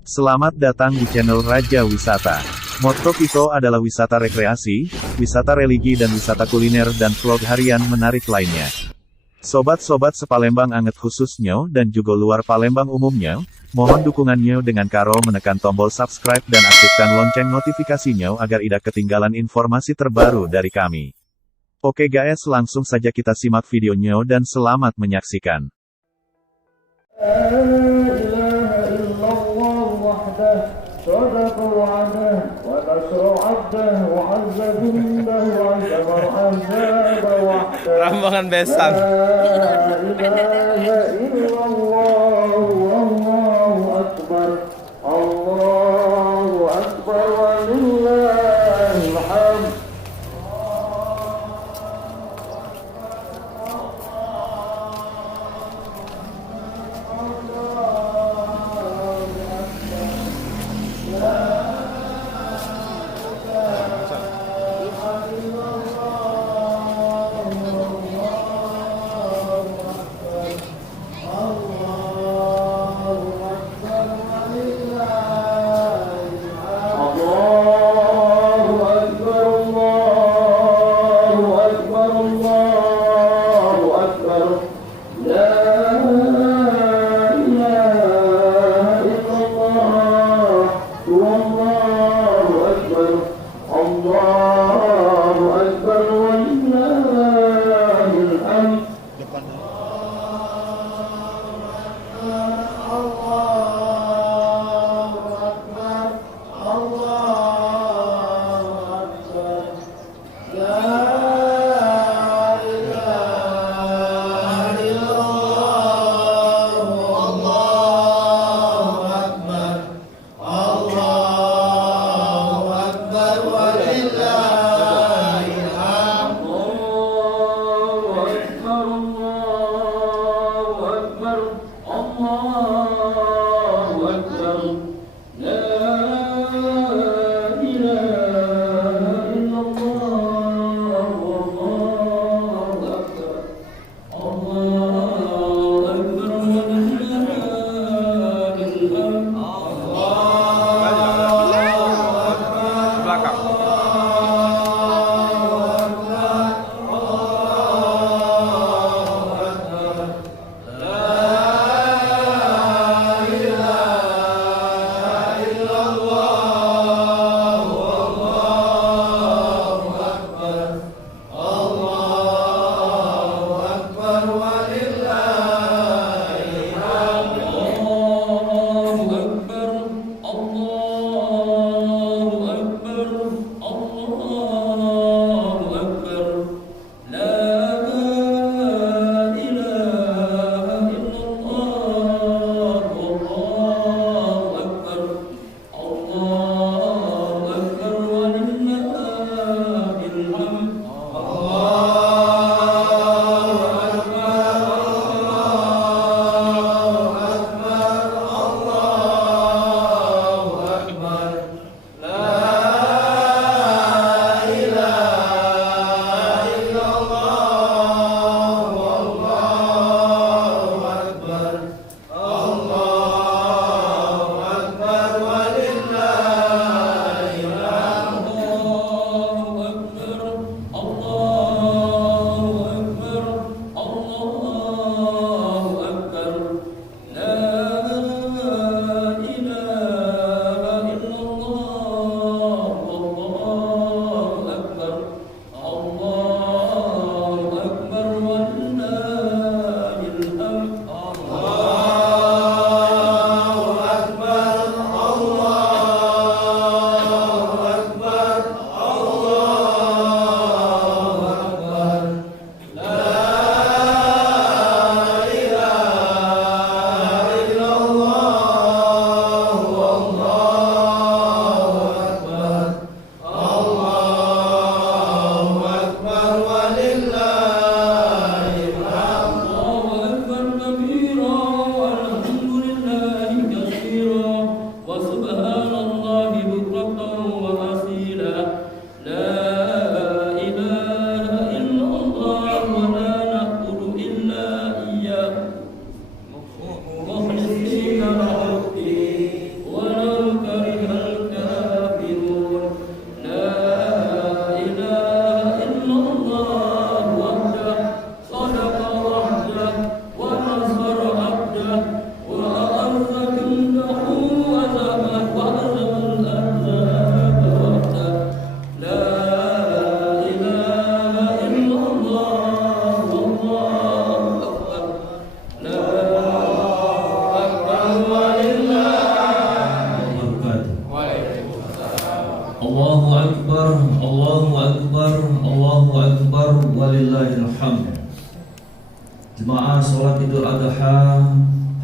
Selamat datang di channel Raja Wisata. Moto Pito adalah wisata rekreasi, wisata religi dan wisata kuliner dan vlog harian menarik lainnya. Sobat-sobat sepalembang anget khususnya dan juga luar Palembang umumnya, mohon dukungannya dengan karo menekan tombol subscribe dan aktifkan lonceng notifikasinya agar tidak ketinggalan informasi terbaru dari kami. Oke guys, langsung saja kita simak videonya dan selamat menyaksikan. صدق وعده ونصر عبده وعز جنده وجبر أحزاب وحده Rambangan besan. لا إله إلا الله والله أكبر الله أكبر ولله الحمد. Allahu Akbar, Allahu Akbar, Allahu Akbar, walillahil hamd. Jemaah sholat Idul Adha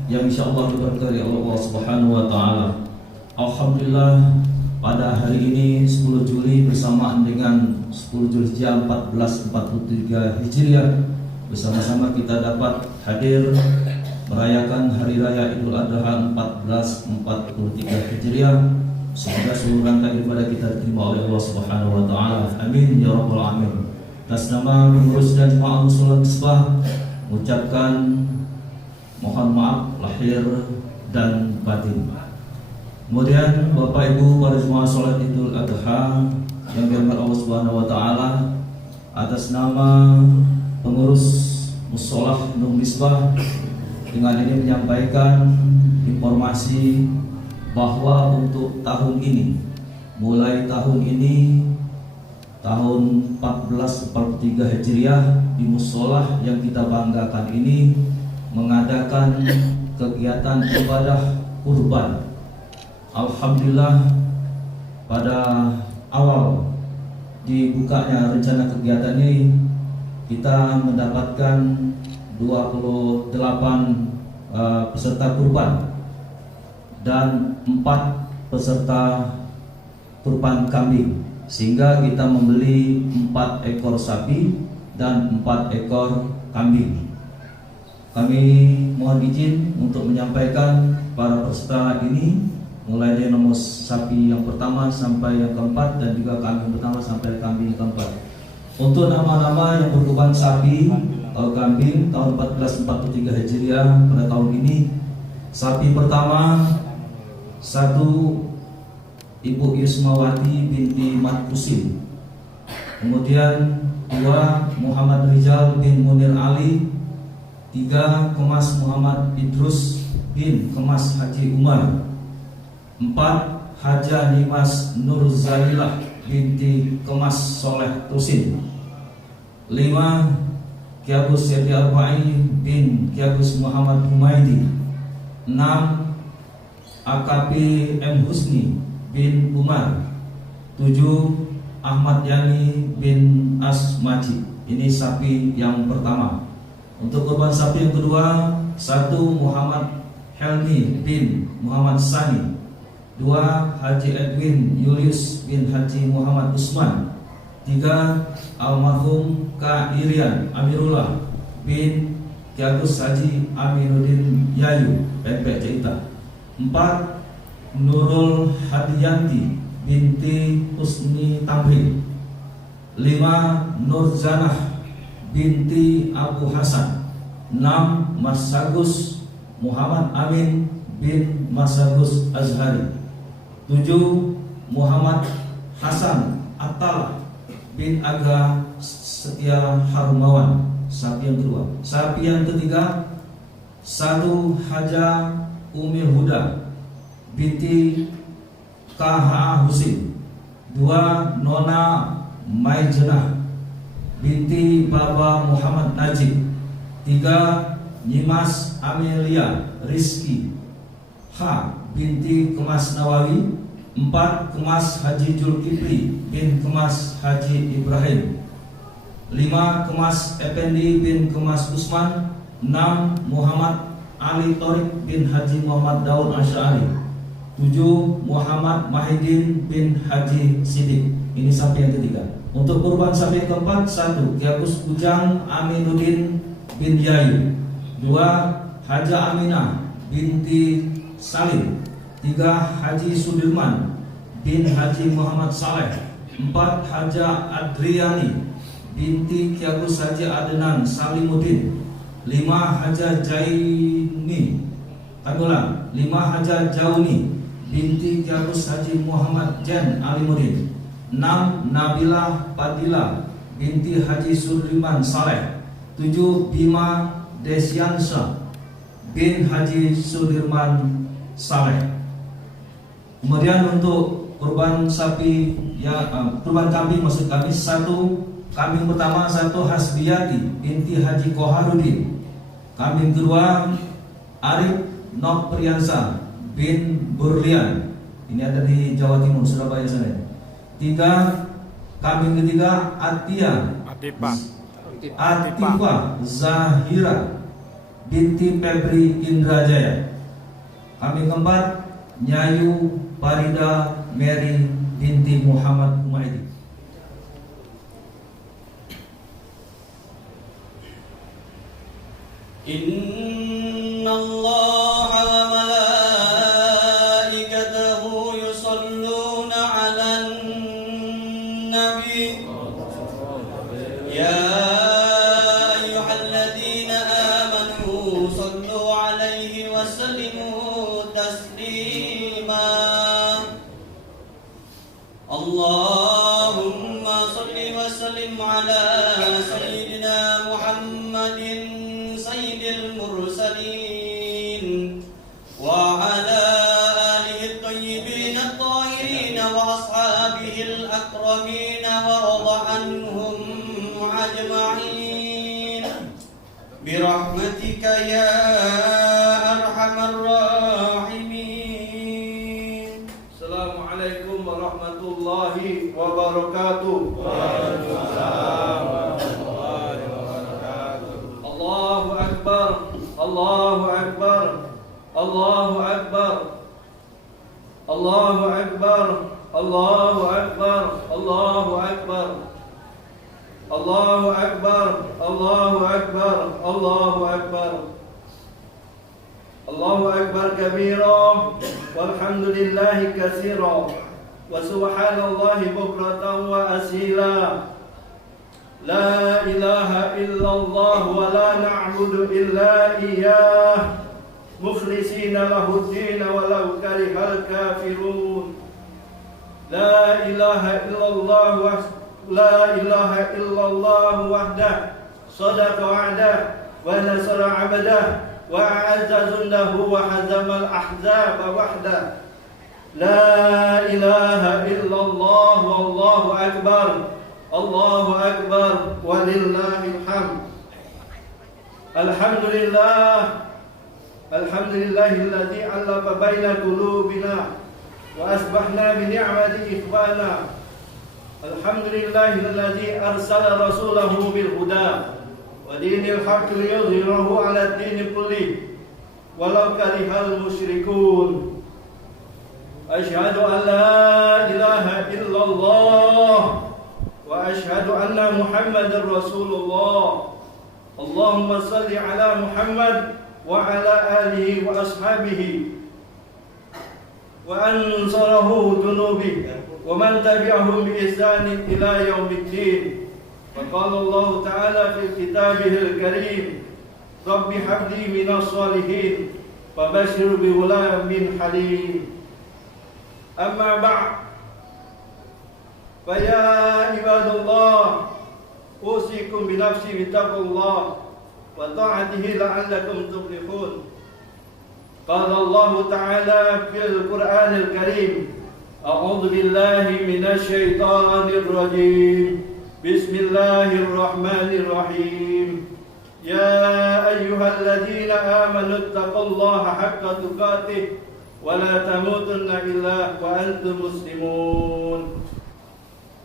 yang insyaallah diberkahi Allah Subhanahu wa taala. Alhamdulillah, pada hari ini 10 Juli bersamaan dengan 10 Zulhijjah 1443 Hijriah, bersama-sama kita dapat hadir merayakan hari raya Idul Adha 1443 Hijriah. Semoga seluruh rangkaian ibadah kita diterima oleh Allah Subhanahu wa taala. Amin ya rabbal alamin. Atas nama pengurus dan jemaah muslimat Misbah, mengucapkan mohon maaf lahir dan batin. Kemudian Bapak Ibu para jemaah salat Idul Adha yang dirahmati Allah Subhanahu wa taala, atas nama pengurus Musholah Nur Misbah dengan ini menyampaikan informasi bahwa untuk tahun ini, mulai tahun ini, tahun 1443 Hijriah, di musholah yang kita banggakan ini mengadakan kegiatan ibadah kurban. Alhamdulillah, pada awal dibukanya rencana kegiatan ini, kita mendapatkan 28 peserta kurban dan 4 peserta kurban kambing, sehingga kita membeli 4 ekor sapi dan 4 ekor kambing. Kami mohon izin untuk menyampaikan para peserta ini, mulai dari nomor sapi yang pertama sampai yang keempat, dan juga kambing pertama sampai kambing yang keempat. Untuk nama-nama yang berkurban sapi atau kambing tahun 1443 Hijriah pada tahun ini, sapi pertama 1 Ibu Yusmawati binti Matkusim. Kemudian 2 Muhammad Rizal bin Munir Ali. 3 Kemas Muhammad Idrus bin Kemas Haji Umar. 4 Haja Nimas Nur Zalilah binti Kemas Soleh Tusin. 5 Kiabus Syedi Arba'i bin Kiabus Muhammad Humaydi. 6 AKP M. Husni bin Umar. 7 Ahmad Yani bin Asmaji. Ini sapi yang pertama. Untuk korban sapi yang kedua, 1 Muhammad Helmi bin Muhammad Sani. 2 Haji Edwin Julius bin Haji Muhammad Usman. 3 Almarhum K. Irian Amirullah bin Kiagus Haji Aminuddin Yayu PP Jaita. 4 Nurul Hadiyanti binti Husni Tamrin. 5 Nurzanah binti Abu Hasan. 6 Masagus Muhammad Amin bin Masagus Azhari. 7 Muhammad Hasan Atal bin Aga Setia Harumawan. Sapi yang kedua. Sapi yang ketiga, 1 Haja Umi Huda binti KH Husin. 2 Nona Maijenah binti Baba Muhammad Najib. 3 Nyimas Amelia Rizki H binti Kemas Nawawi. 4 Kemas Haji Julkipli bin Kemas Haji Ibrahim. 5 Kemas Effendi bin Kemas Usman. 6 Muhammad Ali Torik bin Haji Muhammad Daud Asy'ari. 7 Muhammad Mahidin bin Haji Sidik. Ini sapi yang ketiga. Untuk kurban sapi yang keempat, 1 Kiagus Ujang Aminuddin bin Yayu. 2 Haja Aminah binti Salim. 3 Haji Sudirman bin Haji Muhammad Saleh. 4 Haja Adriani binti Kiagus Haji Adenan Salimuddin. 5 Haja Jaini 5 Haja Jauni binti Kiagus Haji Muhammad Jen Alimuddin. 6 Nabila Padila binti Haji Sudirman Saleh. 7 Bima Desyansa bin Haji Sudirman Saleh. Kemudian untuk kurban sapi kurban kambing maksud kami, 1 kambing pertama 1 Hasbiyati binti Haji Koharudin. Kambing kedua Arif Nok Priyansa bin Burlian. Ini ada di Jawa Timur, Surabaya sana. Kambing ketiga Atifah Zahira binti Febri Indrajaya. Kambing keempat Nyayu Farida Mary binti Muhammad Humaydi. Inna Allah wa malaikatahu yusalluna 'alan nabi ya ayyuhalladzina amanu sallu 'alaihi wa sallimu taslima. Allahumma salli wa sallim ala sayyidina Muhammadin sayyidil mursalin wa ala alihi at-tayyibin at-tahirin wa ashabihi al-akramin wa rada anhum ajma'in bi rahmatika ya arhamar rahimin. Assalamualaikum warahmatullahi wabarakatuh. Allahu Akbar, Allahu Akbar, Allahu Akbar, Allahu Akbar, Allahu Akbar, Allahu Akbar, Allahu Akbar, Allahu Akbar, Allahu Akbar, Allahu Akbar kabira, walhamdulillahi katsira, wa subhanallahi bukratan wa asila. La ilaha illallah wa la na'budu illa iyyah mukhlishina lahud-din walau karihal kafirun. La ilaha illallah wahdah sadaqa wa'dah wa nasara 'abdah wa a'azza jundahu wa hazamal ahzaba wahdah. La ilaha illallah wallahu akbar. Allahu Akbar walillahil hamd. Alhamdulillah, alhamdulillahilladzi 'allafa baina qulubina wa asbahna bi ni'mati ikhwana. Alhamdulillahilladzi arsala rasulahu bil huda wa dinil haqqi liyudhhirahu 'ala ad-din kulli walau karihal musyrikun. Asyhadu an la ilaha illallah wa asyhadu anna Muhammadar Rasulullah. Allahumma salli ala Muhammad wa ala alihi wa ashabihi wa ansarahu dunubi wa man tabi'ahum bi ihsanin ila yaumiddin. Wa qala Allah ta'ala fi kitabihil karim, Rabbi habli minas salihin wa bashir bi ghulamin halim. Amma ba'd. Faya ibadallah, usikum binafsi bittaqullah wa ta'atihi la'allakum tuflihun. Qala Allah Ta'ala fil Qur'anil Karim, a'udzu billahi minasy syaithanir rajim. Bismillahirrahmanirrahim. Ya ayyuhalladzina amanu taqullaha haqqa tuqatih wa la tamutunna illa wa antum muslimun.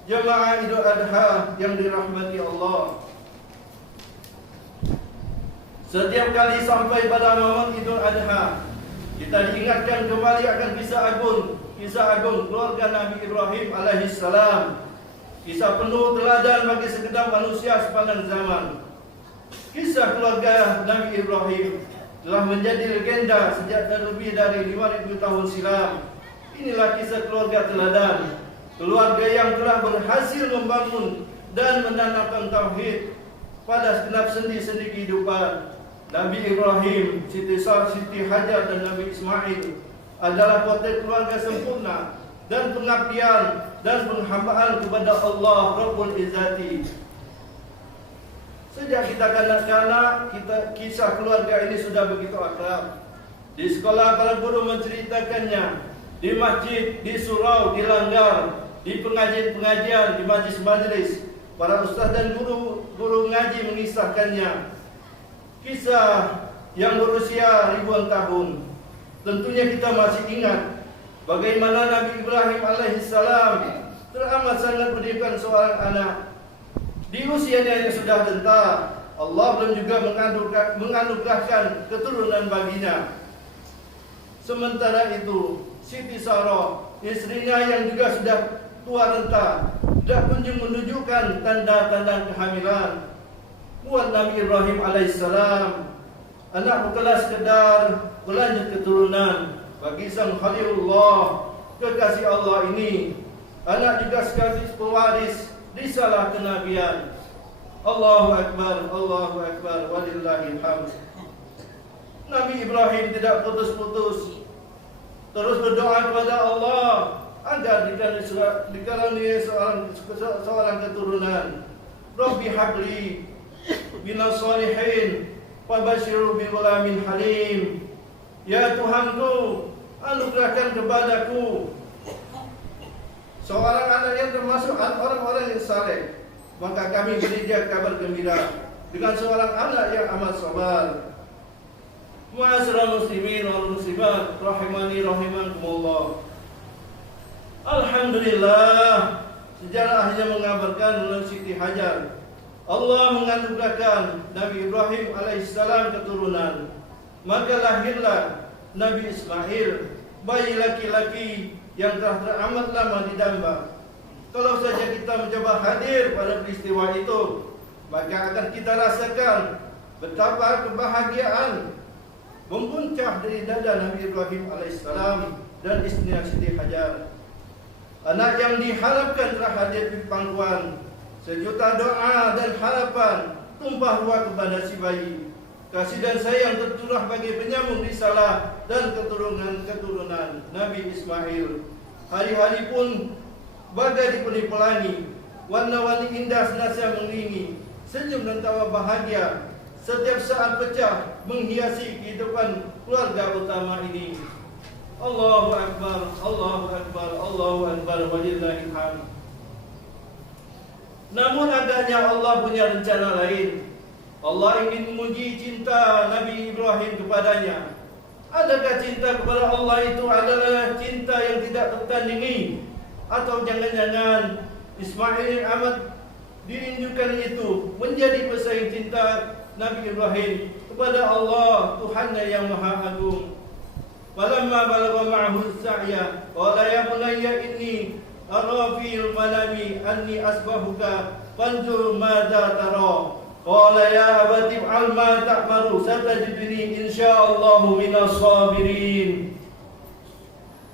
Jemaah Idul Adha yang dirahmati Allah, setiap kali sampai pada momen Idul Adha, kita diingatkan kembali akan kisah agung keluarga Nabi Ibrahim alaihissalam, kisah penuh teladan bagi segenap manusia sepanjang zaman. Kisah keluarga Nabi Ibrahim telah menjadi legenda sejak lebih dari 5.000 tahun silam. Inilah kisah keluarga teladan, keluarga yang telah berhasil membangun dan menanamkan tauhid pada segenap sendi-sendi kehidupan. Nabi Ibrahim, Siti Hajar dan Nabi Ismail adalah potret keluarga sempurna dan pengabdian dan penghambaan kepada Allah Rabbul Izzati. Sejak kita kanak-kanak, kisah keluarga ini sudah begitu akrab. Di sekolah para guru menceritakannya, di masjid, di surau, di langgar, di pengajian-pengajian, di majlis-majlis, para ustaz dan guru ngaji mengisahkannya. Kisah yang berusia ribuan tahun. Tentunya kita masih ingat bagaimana Nabi Ibrahim alaihissalam teramat sangat mendidikan seorang anak di usianya yang sudah renta. Allah belum juga menganugerahkan keturunan baginya. Sementara itu, Siti Sarah, istrinya yang juga sudah tua renta, tidak kunjung menunjukkan tanda-tanda kehamilan. Buat Nabi Ibrahim alaihissalam, anak bukanlah sekedar berlanjut keturunan. Bagi sang Khalilullah, kekasih Allah ini, anak juga sekaligus pewaris risalah kenabian. Allahu Akbar, walillahil hamd. Nabi Ibrahim tidak putus-putus, terus berdoa kepada Allah agar dikaruniai seorang keturunan. Rabbi habli minas shalihin fabashiru bi ghulamin halim. Ya Tuhanku, anugerahkan kepadaku seorang anak yang termasuk orang-orang yang saleh, maka kami beri dia kabar gembira dengan seorang anak yang amat sabar. Ma'asyiral muslimin wal muslimat rahimani rahimakumullah. Alhamdulillah, sejarah hanya mengabarkan melalui Siti Hajar, Allah menganugerahkan Nabi Ibrahim alaihissalam keturunan. Maka lahirlah Nabi Ismail, bayi laki-laki yang telah teramat lama didamba. Kalau saja kita mencoba hadir pada peristiwa itu, maka akan kita rasakan betapa kebahagiaan membuncah dari dada Nabi Ibrahim alaihissalam dan istrinya Siti Hajar. Anak yang diharapkan telah hadir di pangkuan. Sejuta doa dan harapan tumpah ruah kepada si bayi. Kasih dan sayang tercurah bagi penyambung risalah dan keturunan Nabi Ismail. Hari-hari pun bagai dipenuhi pelangi, warna-warni indah senantiasa mengiringi, senyum dan tawa bahagia setiap saat pecah menghiasi kehidupan keluarga utama ini. Allahu Akbar, Allahu Akbar, Allahu Akbar, walillahil hamd. Namun agaknya Allah punya rencana lain. Allah ingin menguji cinta Nabi Ibrahim kepadanya. Adakah cinta kepada Allah itu adalah cinta yang tidak tertandingi? Atau jangan-jangan Ismail yang amat dirindukan itu menjadi pesaing cinta Nabi Ibrahim kepada Allah Tuhannya yang Maha Agung. Walamma balagha ma'ahu as-sa'ya qala ya bunayya inni ara fil manami anni asbahuka fanzur madza tara. Qala ya abati fa'al ma ta'maru satajiduni insyaallahu minas sabirin.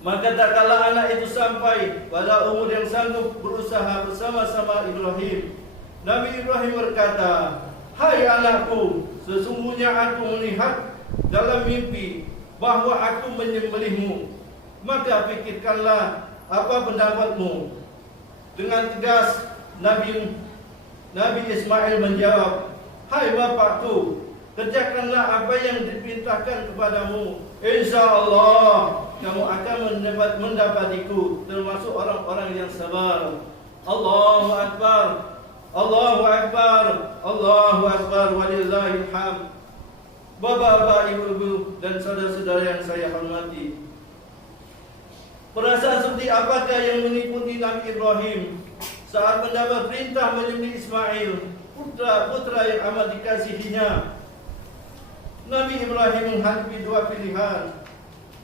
Maka tak kala anak itu sampai pada umur yang sanggup berusaha bersama-sama Ibrahim, Nabi Ibrahim berkata, "Hai anakku, sesungguhnya aku melihat dalam mimpi bahwa aku menyembelihmu. Maka pikirkanlah apa pendapatmu." Dengan tegas Nabi Ismail menjawab, "Hai bapakku, kerjakanlah apa yang diperintahkan kepadamu. InsyaAllah kamu akan mendapatiku termasuk orang-orang yang sabar." Allahu Akbar, Allahu Akbar, Allahu Akbar, walillahil hamd. Bapak-bapak, ibu-ibu dan saudara-saudara yang saya hormati, perasaan seperti apakah yang meliputi Nabi Ibrahim saat mendapat perintah menyembelih Ismail, putra yang amat dikasihinya? Nabi Ibrahim menghadapi dua pilihan: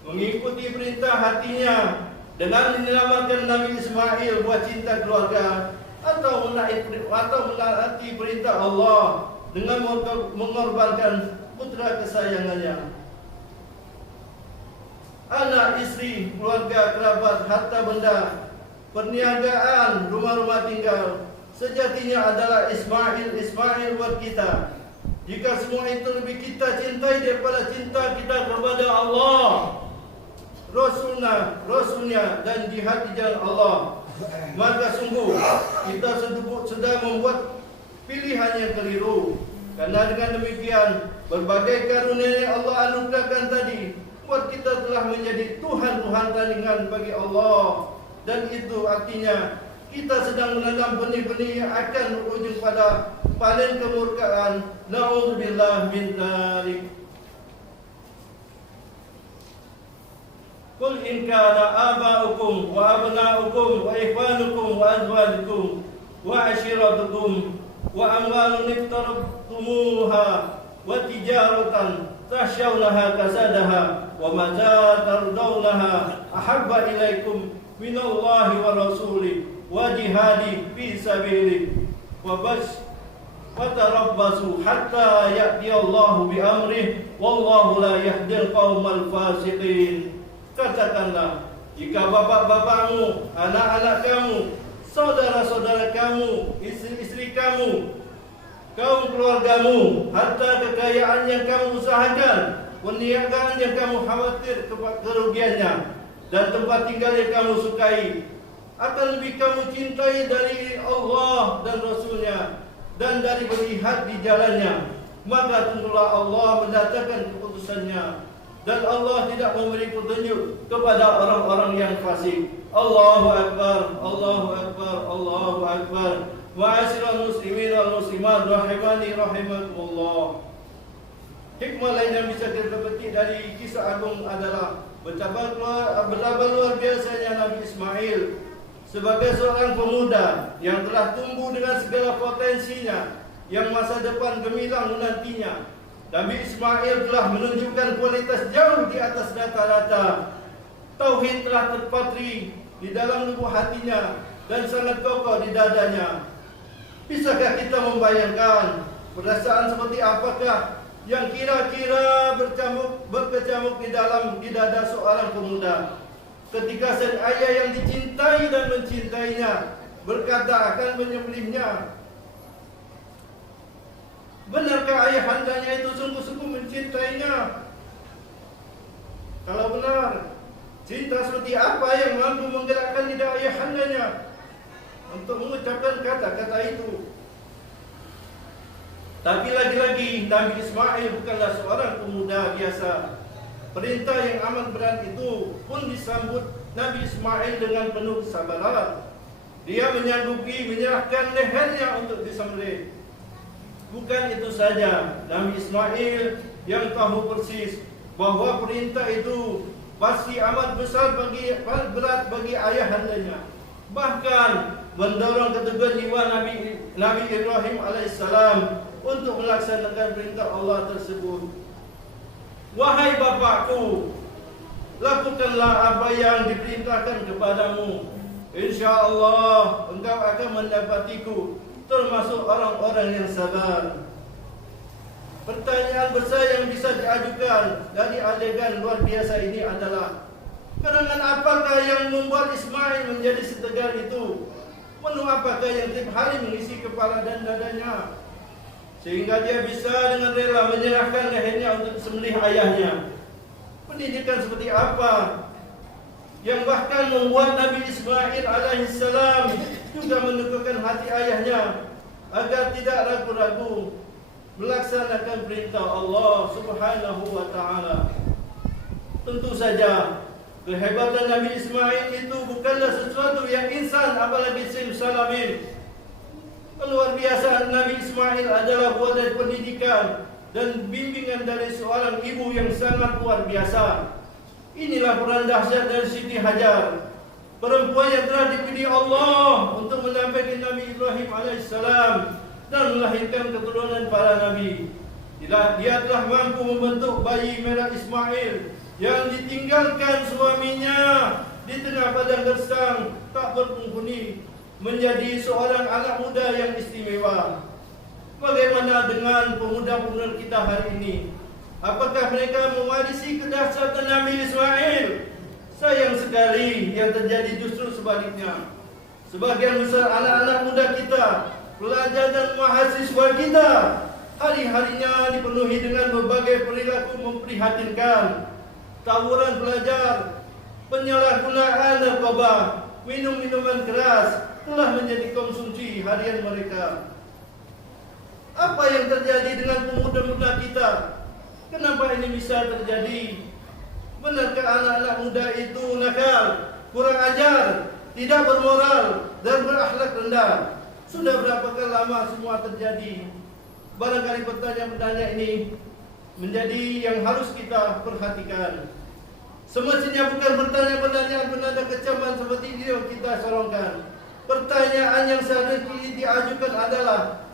mengikuti perintah hatinya dengan menyelamatkan Nabi Ismail buat cinta keluarga, atau menaati perintah Allah dengan mengorbankan putra kesayangannya. Anak, istri, keluarga, kerabat, harta benda, perniagaan, rumah-rumah tinggal, sejatinya adalah Ismail buat kita. Jika semua itu lebih kita cintai daripada cinta kita kepada Allah, Rasulnya dan jihad di jalan Allah, maka sungguh kita sedang membuat pilihan yang keliru. Karena dengan demikian, berbagai karunia yang Allah anugerahkan tadi buat kita telah menjadi Tuhan-Tuhan tandingan bagi Allah. Dan itu artinya kita sedang menanam benih-benih yang akan berujung pada panen kemurkaan. Na'udzubillah min dzalik. Qul in kana aba'ukum wa abna'ukum wa ikhwanukum wa azwajukum wa ashiratukum wa amwalun iqtarabtumuha wa tijaratan takhshawnaha kasadaha wa ma tardawnaha ahabba ilaikum minallahi wa rasulih wa jihadi fi sabilihi fatarabbasu hatta ya'tiyallahu bi amrih wallahu la yahdil qaumal fasiqin. Katakanlah, jika bapak-bapakmu, anak-anak kamu, saudara-saudara kamu, istri-istri kamu, kaum keluargamu, harta kekayaan yang kamu usahakan, perniagaan yang kamu khawatir kerugiannya, dan tempat tinggal yang kamu sukai, akan lebih kamu cintai dari Allah dan Rasulnya, dan dari berjihad di jalannya, maka tunggulah Allah mendatangkan keputusannya, dan Allah tidak memberi petunjuk kepada orang-orang yang fasik. Allahu Akbar, Allahu Akbar, Allahu Akbar. Ma'asyiral muslimin wal muslimat rahimani rahimakumullah. Hikmah lain yang bisa kita petik dari kisah agung adalah betapa luar biasanya Nabi Ismail sebagai seorang pemuda yang telah tumbuh dengan segala potensinya, yang masa depan gemilang menantinya. Nabi Ismail telah menunjukkan kualitas jauh di atas rata-rata. Tauhid telah terpatri di dalam lubuk hatinya dan sangat kokoh di dadanya. Bisakah kita membayangkan perasaan seperti apakah yang kira-kira berkecamuk di dada seorang pemuda ketika sang ayah yang dicintai dan mencintainya berkata akan menyembelihnya? Benarkah ayahandanya itu sungguh-sungguh mencintainya? Kalau benar, cinta seperti apa yang mampu menggerakkan lidah ayahandanya untuk mengucapkan kata-kata itu? Tapi lagi-lagi Nabi Ismail bukanlah seorang pemuda biasa. Perintah yang amat berat itu pun disambut Nabi Ismail dengan penuh kesabaran. Dia menyanggupi menyerahkan lehernya untuk disembelih. Bukan itu saja, Nabi Ismail yang tahu persis bahwa perintah itu pasti amat berat bagi ayahandanya. Bahkan mendorong keteguhan jiwa Nabi Ibrahim alaihissalam untuk melaksanakan perintah Allah tersebut. Wahai bapakku, lakukanlah apa yang diperintahkan kepadamu. InsyaAllah engkau akan mendapatiku termasuk orang-orang yang sabar. Pertanyaan besar yang bisa diajukan dari adegan luar biasa ini adalah, gerangan apakah yang membuat Ismail menjadi setegar itu? Menu apakah yang tiap hari mengisi kepala dan dadanya sehingga dia bisa dengan rela menyerahkan lehernya untuk sembelih ayahnya? Pendidikan seperti apa yang bahkan membuat Nabi Ismail alaihissalam juga meneguhkan hati ayahnya agar tidak ragu-ragu melaksanakan perintah Allah Subhanahu wa taala? Tentu saja kehebatan Nabi Ismail itu bukanlah sesuatu yang insan, apalagi simsalamin. Luar biasa Nabi Ismail adalah buah dari pendidikan dan bimbingan dari seorang ibu yang sangat luar biasa. Inilah peran dahsyat dari Siti Hajar, perempuan yang telah dipilih Allah untuk mendampingi Nabi Ibrahim alaihissalam dan melahirkan keturunan para nabi. Dia telah mampu membentuk bayi merah Ismail yang ditinggalkan suaminya di tengah padang gersang tak berpenghuni menjadi seorang anak muda yang istimewa. Bagaimana dengan pemuda-pemuda kita hari ini? Apakah mereka mewarisi kedahsyatan Nabi Ismail? Sayang sekali yang terjadi justru sebaliknya. Sebagian besar anak-anak muda kita, pelajar dan mahasiswa kita, hari-harinya dipenuhi dengan berbagai perilaku memprihatinkan. Tawuran pelajar, penyalahgunaan narkoba, minum-minuman keras telah menjadi konsumsi harian mereka. Apa yang terjadi dengan pemuda-pemuda kita? Kenapa ini bisa terjadi? Benarkah anak-anak muda itu nakal, kurang ajar, tidak bermoral dan berakhlak rendah? Sudah berapakah lama semua terjadi? Barangkali pertanyaan-pertanyaan ini menjadi yang harus kita perhatikan. Semestinya bukan pertanyaan-pertanyaan bernada kecaman seperti ini yang kita sorongkan. Pertanyaan yang seharusnya diajukan adalah,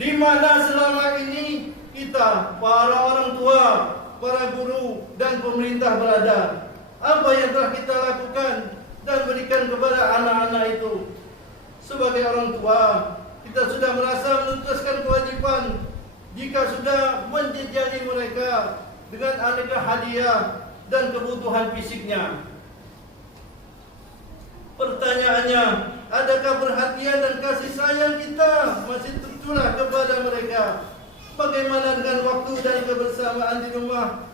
di mana selama ini kita, para orang tua, para guru dan pemerintah berada? Apa yang telah kita lakukan dan berikan kepada anak-anak itu? Sebagai orang tua, kita sudah merasa menuntaskan kewajiban jika sudah menjejali mereka dengan aneka hadiah dan kebutuhan fisiknya. Pertanyaannya, adakah perhatian dan kasih sayang kita masih tercurah kepada mereka? Bagaimana dengan waktu dan kebersamaan di rumah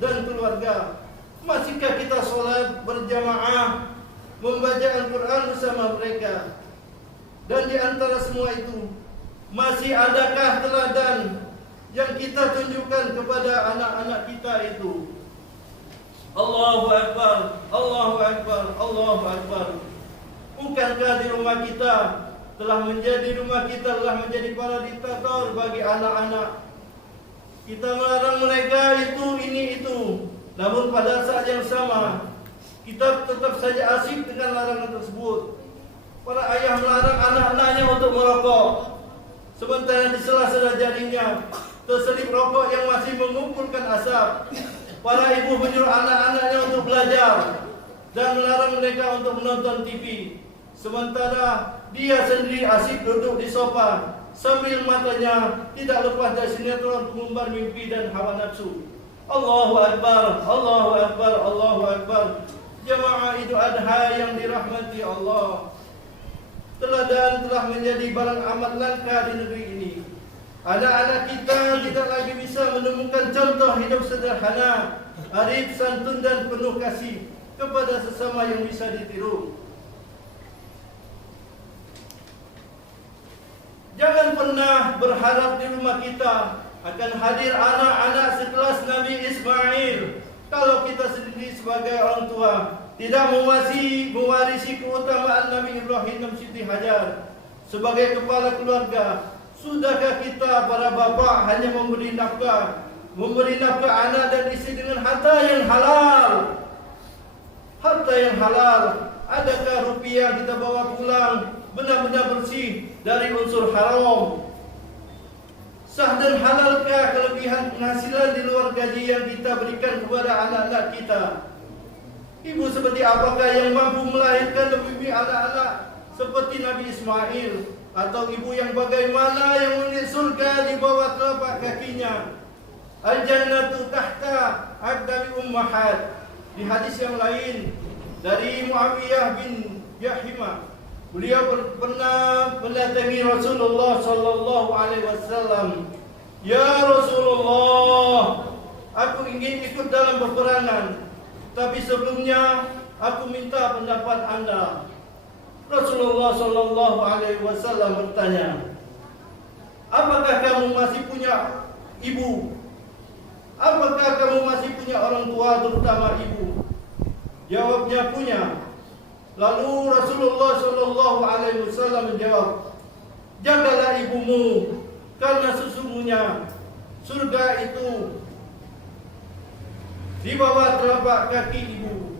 dan keluarga? Masihkah kita sholat berjamaah, membaca Al-Quran bersama mereka? Dan di antara semua itu, masih adakah teladan yang kita tunjukkan kepada anak-anak kita itu? Allahu Akbar, Allahu Akbar, Allahu Akbar. Bukankah di rumah kita telah menjadi para diktator bagi anak-anak? Kita melarang mereka ini itu. Namun pada saat yang sama, kita tetap saja asyik dengan larangan tersebut. Para ayah melarang anak-anaknya untuk merokok, sementara di sela-sela jarinya terselip rokok yang masih mengumpulkan asap. Para ibu menyuruh anak-anaknya untuk belajar dan melarang mereka untuk menonton TV, sementara dia sendiri asyik duduk di sofa sambil matanya tidak lepas dari sinetron pengumbar mimpi dan hawa nafsu. Allahu Akbar, Allahu Akbar, Allahu Akbar. Jamaah Idul Adha yang dirahmati Allah, teladan telah menjadi barang amat langka di negeri ini. Anak-anak kita tidak lagi bisa menemukan contoh hidup sederhana, arif, santun dan penuh kasih kepada sesama yang bisa ditiru. Jangan pernah berharap di rumah kita akan hadir anak-anak sekelas Nabi Ismail kalau kita sendiri sebagai orang tua tidak mewarisi keutamaan Nabi Ibrahim dan Siti Hajar sebagai kepala keluarga. Sudahkah kita para bapa hanya memberi nafkah anak dan istri dengan harta yang halal? Harta yang halal. Adakah rupiah kita bawa pulang benar-benar bersih dari unsur haram? Sah dan halalkah kelebihan penghasilan di luar gaji yang kita berikan kepada anak-anak kita? Ibu seperti apakah yang mampu melahirkan lebih banyak anak-anak seperti Nabi Ismail? Atau ibu yang bagaimana yang melihat surga di bawah telapak kakinya? Al-jannatu tahta aqdami ummahat. Di hadis yang lain dari Muawiyah bin Yahimah, beliau pernah mendatangi Rasulullah sallallahu alaihi wasallam. Ya Rasulullah, aku ingin ikut dalam peperangan, tapi sebelumnya aku minta pendapat Anda. Rasulullah sallallahu alaihi wasallam bertanya, apakah kamu masih punya ibu? Apakah kamu masih punya orang tua, terutama ibu? Jawabnya, punya. Lalu Rasulullah sallallahu alaihi wasallam menjawab, jagalah ibumu, karena sesungguhnya surga itu di bawah telapak kaki ibu.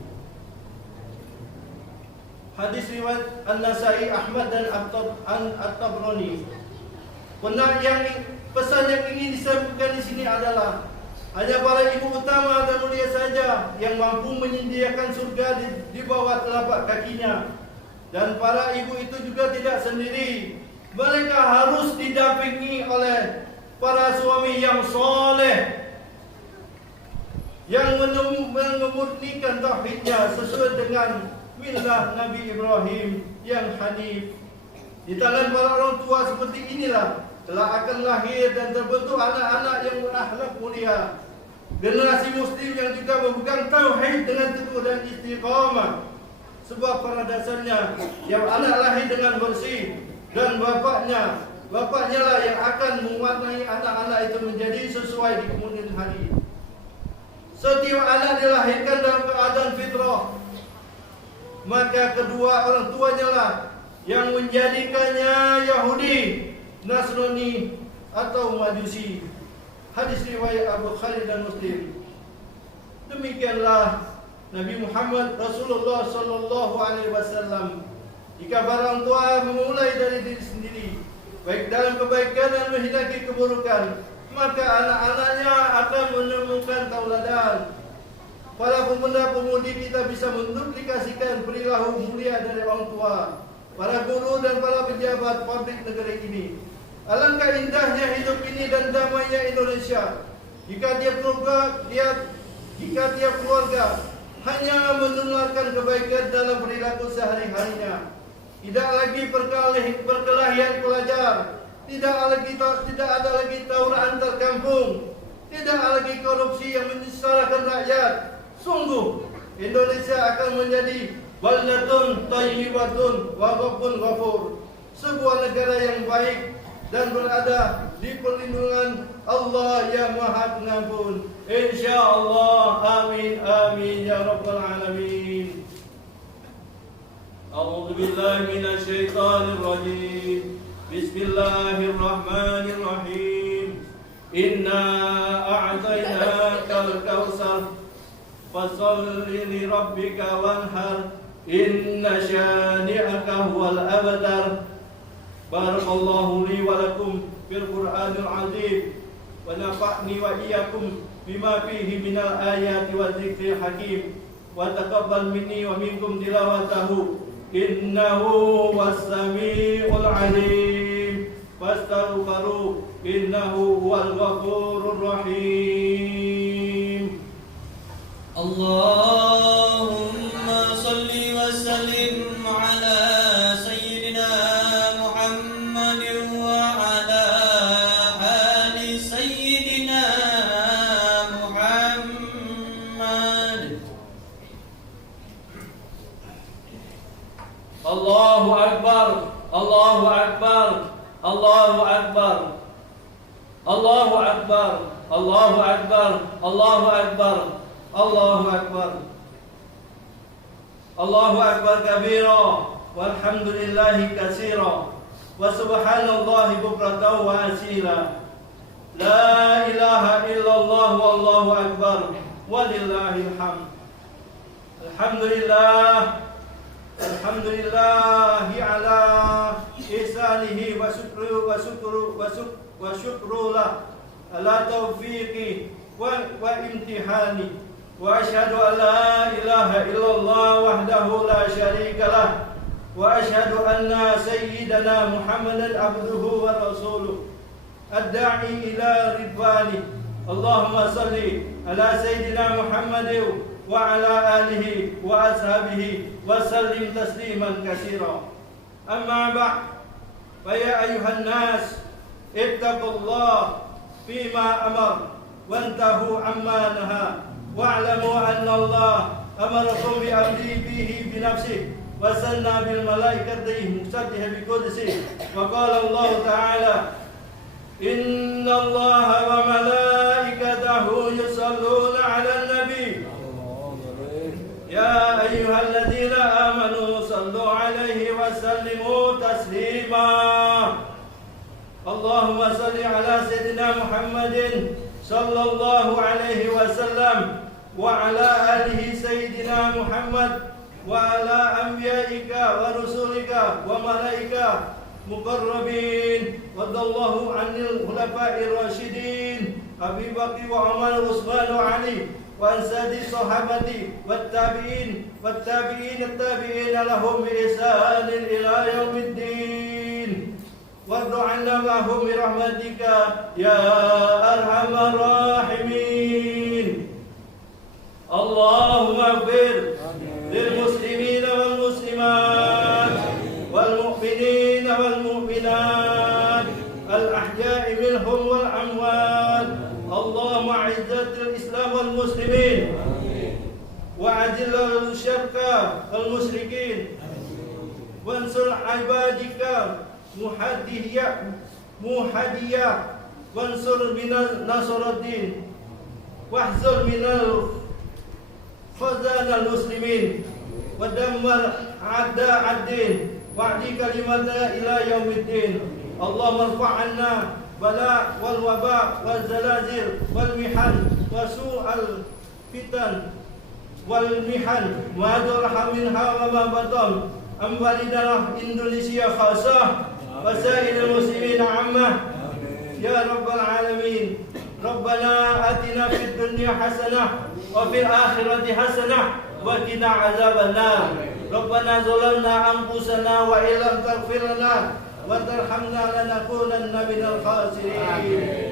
Hadis riwayat An-Nasai, Ahmad dan At-Tabrani. Pesan yang ingin disampaikan di sini adalah hanya para ibu utama dan mulia saja yang mampu menyediakan surga di bawah telapak kakinya. Dan para ibu itu juga tidak sendiri. Mereka harus didampingi oleh para suami yang soleh, yang memurnikan tauhidnya sesuai dengan millah Nabi Ibrahim yang hanif. Di tangan para orang tua seperti inilah telah akan lahir dan terbentuk anak-anak yang berakhlak mulia, generasi muslim yang juga memegang tauhid dengan teguh dan istiqamah. Sebab pada dasarnya yang anak lahir dengan bersih dan bapaknya lah yang akan mewarnai anak-anak itu menjadi sesuai di kemudian hari. Setiap anak dilahirkan dalam keadaan fitrah, maka kedua orang tuanya lah yang menjadikannya Yahudi, Nasrani atau Majusi. Hadis riwayat Abu Khalid dan Muslim. Demikianlah Nabi Muhammad Rasulullah sallallahu alaihi wasallam. Jika barang tua memulai dari diri sendiri, baik dalam kebaikan dan menghindari keburukan, maka anak-anaknya akan menemukan tauladan. Para pemuda-pemudi kita bisa menduplikasikan perilaku mulia dari orang tua, para guru dan para pejabat publik negeri ini. Alangkah indahnya hidup ini dan damainya Indonesia jika tiap keluarga hanya menularkan kebaikan dalam perilaku sehari-harinya. Tidak lagi perkelahian pelajar, tidak ada lagi tawuran antar kampung, tidak lagi korupsi yang menyengsarakan rakyat. Sungguh Indonesia akan menjadi baldatun thayyibatun wa rabbun ghafur, sebuah negara yang baik dan berada di perlindungan Allah yang Maha Pengampun. Insyaallah, amin amin ya rabbal alamin. A'udzu billahi minasy syaithanir rajim. Bismillahirrahmanirrahim. Inna a'tainakal kautsar fasholli li rabbika wanhar. Inna syani'aka huwal abtar. Barakallahu li wa lakum fil Qur'anil azim wa nafa'ni wa iyyakum bima fihi minal ayati wa dzikril hakim wa taqabbal minni wa minkum tilawatahu innahu was-sami'ul 'alim fastaghfiru innahu huwal ghafurur rahim. Allahumma salli wa sallim ala sayyidina Muhammadin wa ala ali sayyidina Muhammad. Allahu Akbar, Allahu Akbar, Allahu Akbar, Allahu Akbar, Allahu Akbar, Allahu Akbar, Allahu Akbar, Allahu Akbar kabira, walhamdulillahi katsira, wa subhanallahi bukratan wa asila. La ilaha illallah wallahu akbar, walillahil hamd. Alhamdulillah, alhamdulillahi ala ihsanihi wa syukru lah ala taufiqi wa imtihani. Wa asyhadu an la ilaha illallah wahdahu la syarika lah. Wa asyhadu anna sayyidana Muhammadan abduhu wa rasuluh ad-da'i ila ridwani. Allahumma salli ala sayyidina Muhammadin wa ala alihi wa ashabihi wa sallim tasliman katsira. Amma ba'd, fa ya ayuhan nas ittaqullah fima amar wantahu amma naha wa'lamu anna Allah amarakum bi amri bihi bi nafsihi wa sanna bil malaikati musaddiha bi qudsi wa qala Allah ta'ala inna Allah wa malaikatahu yusalluna 'alan nabi ya ayyuhalladzina amanu sallu 'alaihi wa sallimu taslima. Allahumma salli ala sayyidina Muhammadin sallallahu alaihi wasallam wa ala alihi sayyidina Muhammad wa ala anbiya'ika wa rusulika wa malaika muqarrabin wadallahu anil khulafa'ir rasyidin Abi Bakr wa Umar wa Utsman wa Ali wa ansadi sahabati wat tabi'in at-tabi'in lahum bi ihsanin ila yaumiddin. Wardu 'anna ma'hum bi rahmatika ya arhamar rahimin. Allahumma ighfir lil muslimina wal muslimat wal mu'minina wal mu'minat al ahya'i minhum wal amwat. Allahumma a'izzatil islam wal muslimin wa ajillal syarka wal musyrikin wansur ibadika muhadiyah wansur minal nasruddin wahzul minal khazanal muslimin wa dammar a'da'ad-din wa'di kalimata ila yaumiddin. Allahumma irfa' 'anna bala wal waba wal zalazil wal mihan wa su'al fitan والمحن ما ظهر منها وما بطن عن بلدنا إندونيسيا خاصة وسائر المسلمين عامة يا رب العالمين. ربنا آتنا في الدنيا حسنة وفي الآخرة حسنة وقنا عذاب النار. ربنا ظلمنا أنفسنا وإن لم تغفر لنا وترحمنا لنكونن من الخاسرين.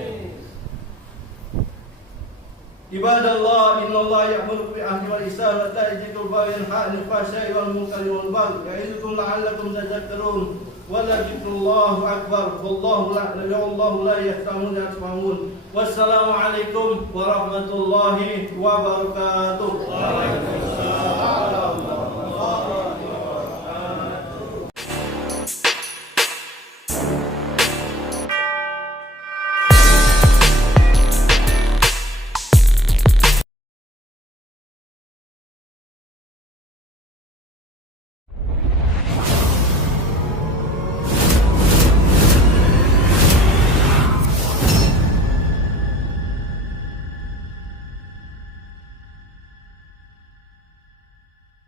Ibadallah, innallaha ya'muru bil 'adli wal ihsani wa ita'i dzil qurba wa yanha 'anil fahsya'i wal munkari wal baghi ya'idukum la'allakum tadhakkarun. Wa la dzikrullahu akbar. Wallahu la yahtamun. Wassalamu alaikum warahmatullahi wabarakatuh.